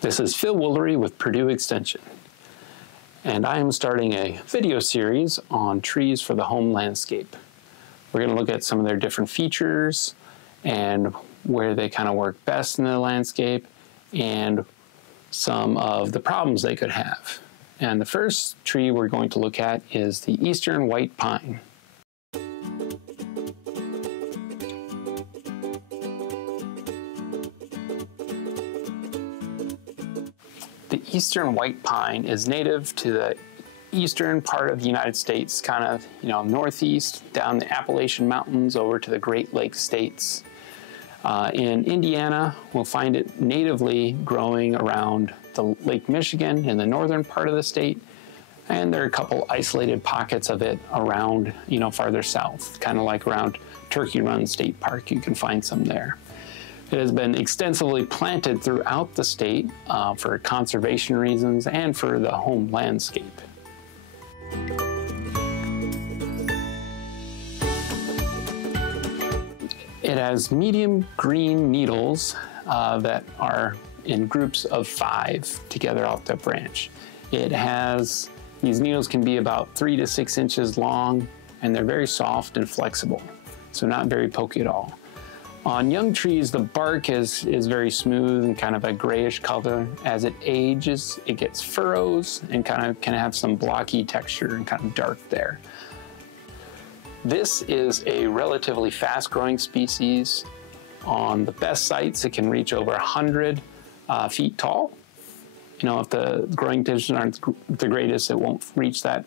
This is Phil Woolery with Purdue Extension, and I am starting a video series on trees for the home landscape. We're going to look at some of their different features and where they kind of work best in the landscape and some of the problems they could have. And the first tree we're going to look at is the Eastern White Pine. The Eastern White Pine is native to the eastern part of the United States, kind of, northeast, down the Appalachian Mountains over to the Great Lakes states. In Indiana, we'll find it natively growing around the Lake Michigan in the northern part of the state, and there are a couple isolated pockets of it around, farther south, kind of like around Turkey Run State Park. You can find some there. It has been extensively planted throughout the state for conservation reasons and for the home landscape. It has medium green needles that are in groups of 5 together off the branch. These needles can be about 3 to 6 inches long, and they're very soft and flexible, so not very pokey at all. On young trees, the bark is very smooth and kind of a grayish color. As it ages, it gets furrows and kind of can have some blocky texture and kind of dark there. This is a relatively fast-growing species. On the best sites, it can reach over 100 feet tall. If the growing conditions aren't the greatest, it won't reach that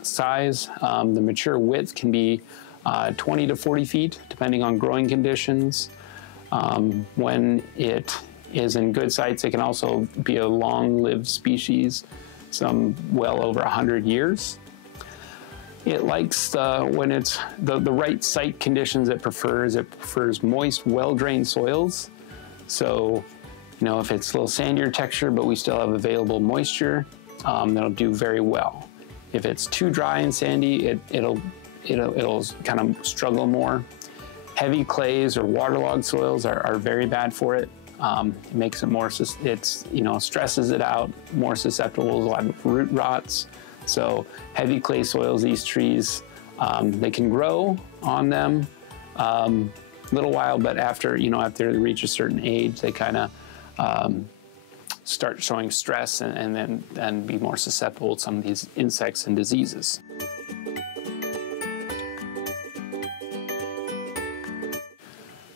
size. The mature width can be 20 to 40 feet, depending on growing conditions. When it is in good sites, it can also be a long-lived species, some well over 100 years. It likes, when it's the right site conditions it prefers moist, well-drained soils. So, if it's a little sandier texture, but we still have available moisture, that'll do very well. If it's too dry and sandy, it'll kind of struggle more. Heavy clays or waterlogged soils are very bad for it. It makes it more, stresses it out, more susceptible to a lot of root rots. So heavy clay soils, these trees, they can grow on them a little while, but after they reach a certain age, they kind of start showing stress and then be more susceptible to some of these insects and diseases.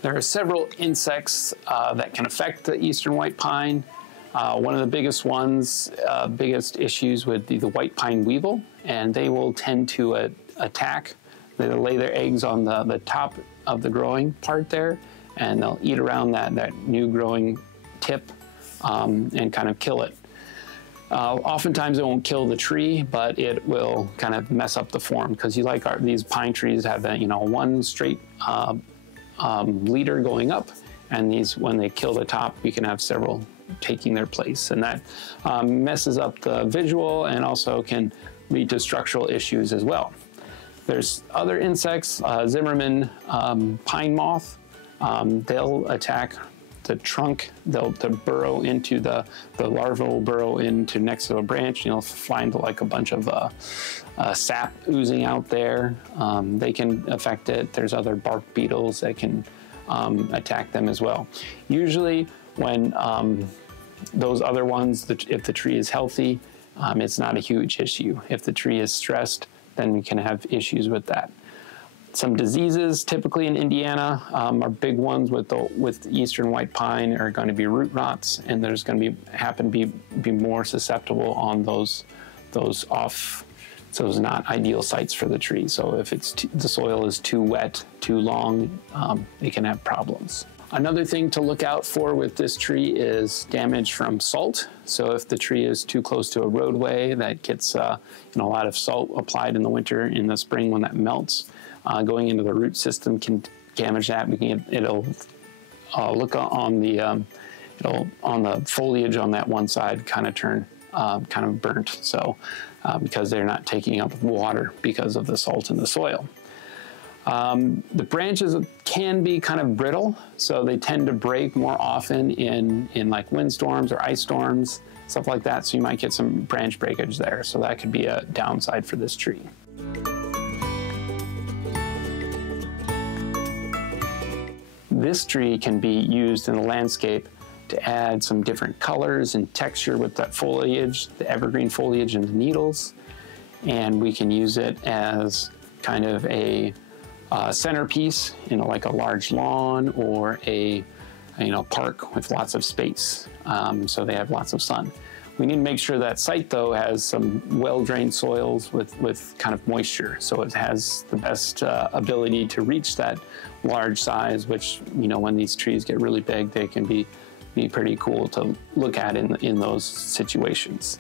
There are several insects that can affect the Eastern White Pine. One of the biggest ones, biggest issues would be the white pine weevil, and they will tend to attack. They'll lay their eggs on the top of the growing part there, and they'll eat around that new growing tip and kind of kill it. Oftentimes it won't kill the tree, but it will kind of mess up the form, because these pine trees have one straight leader going up, and when they kill the top, you can have several taking their place, and that messes up the visual and also can lead to structural issues as well. There's other insects, Zimmerman pine moth. They'll attack the trunk. They'll burrow into the larva will burrow into next to a branch. You'll find like a bunch of sap oozing out there. They can affect it. There's other bark beetles that can attack them as well. Usually when those other ones, if the tree is healthy, it's not a huge issue. If the tree is stressed, then we can have issues with that. Some diseases, typically in Indiana, are big ones with the Eastern White Pine are going to be root rots, and there's going to be more susceptible on those not ideal sites for the tree. So if the soil is too wet, too long, they can have problems. Another thing to look out for with this tree is damage from salt. So if the tree is too close to a roadway that gets a lot of salt applied in the winter, in the spring when that melts, going into the root system can damage that. It'll look on the foliage on that one side kind of turn kind of burnt. So because they're not taking up water because of the salt in the soil. The branches can be kind of brittle, so they tend to break more often in like windstorms or ice storms, stuff like that. So you might get some branch breakage there. So that could be a downside for this tree. This tree can be used in the landscape to add some different colors and texture with that foliage, the evergreen foliage and the needles. And we can use it as kind of a centerpiece, like a large lawn or a park with lots of space, so they have lots of sun. We need to make sure that site though has some well-drained soils with kind of moisture, so it has the best ability to reach that large size, which when these trees get really big, they can be pretty cool to look at in those situations.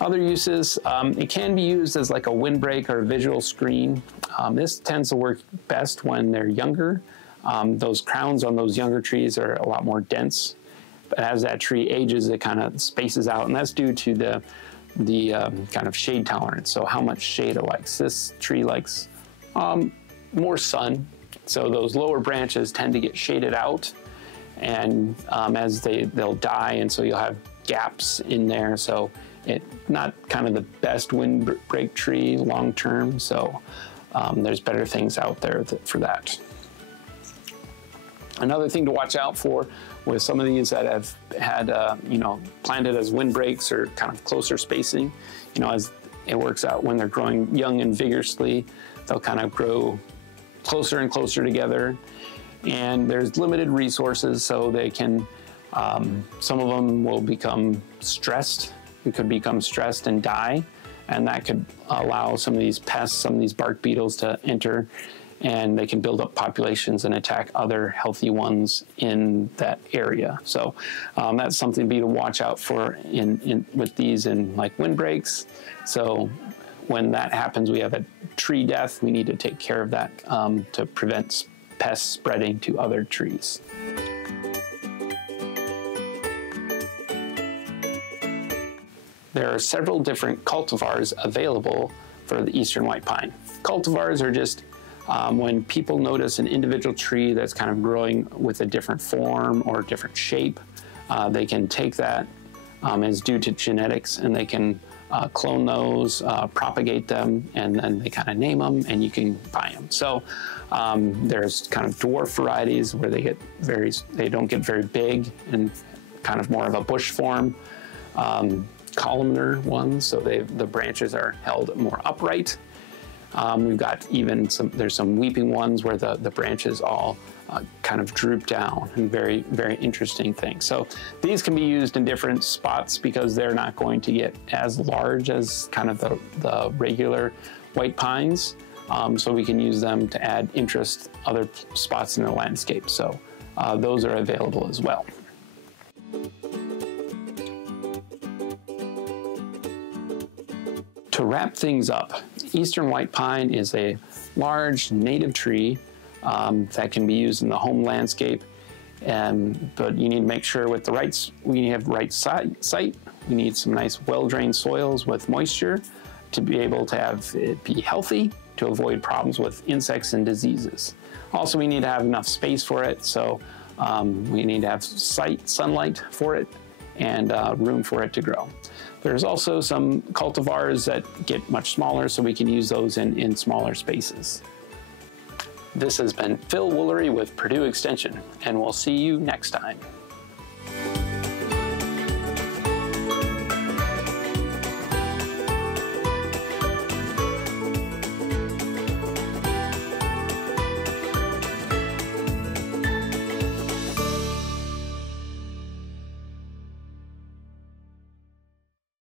Other uses, it can be used as like a windbreak or a visual screen. This tends to work best when they're younger. Those crowns on those younger trees are a lot more dense. But as that tree ages, it kind of spaces out, and that's due to the kind of shade tolerance. So how much shade it likes. This tree likes more sun, so those lower branches tend to get shaded out, and as they'll die, and so you'll have gaps in there. So it's not kind of the best windbreak tree long term. So there's better things out there for that. Another thing to watch out for with some of these that have had, planted as windbreaks or kind of closer spacing, as it works out when they're growing young and vigorously, they'll kind of grow closer and closer together. And there's limited resources, so they can, some of them will become stressed. It could become stressed and die, and that could allow some of these pests, some of these bark beetles to enter, and they can build up populations and attack other healthy ones in that area. So that's something to watch out for with these in like windbreaks. So when that happens, we have a tree death. We need to take care of that to prevent pests spreading to other trees. There are several different cultivars available for the eastern white pine. Cultivars are just when people notice an individual tree that's kind of growing with a different form or different shape, they can take that as due to genetics, and they can clone those, propagate them, and then they kind of name them, and you can buy them. So there's kind of dwarf varieties where they don't get very big and kind of more of a bush form. Columnar ones, so the branches are held more upright. We've got even there's some weeping ones where the branches all kind of droop down, and very, very interesting thing. So these can be used in different spots because they're not going to get as large as kind of the regular white pines. So we can use them to add interest other spots in the landscape. So those are available as well. To wrap things up, eastern white pine is a large native tree that can be used in the home landscape, but you need to make sure with we have the right site. We need some nice well-drained soils with moisture to be able to have it be healthy, to avoid problems with insects and diseases. Also, we need to have enough space for it, so we need to have sunlight for it and room for it to grow. There's also some cultivars that get much smaller, so we can use those in smaller spaces. This has been Phil Woolery with Purdue Extension, and we'll see you next time.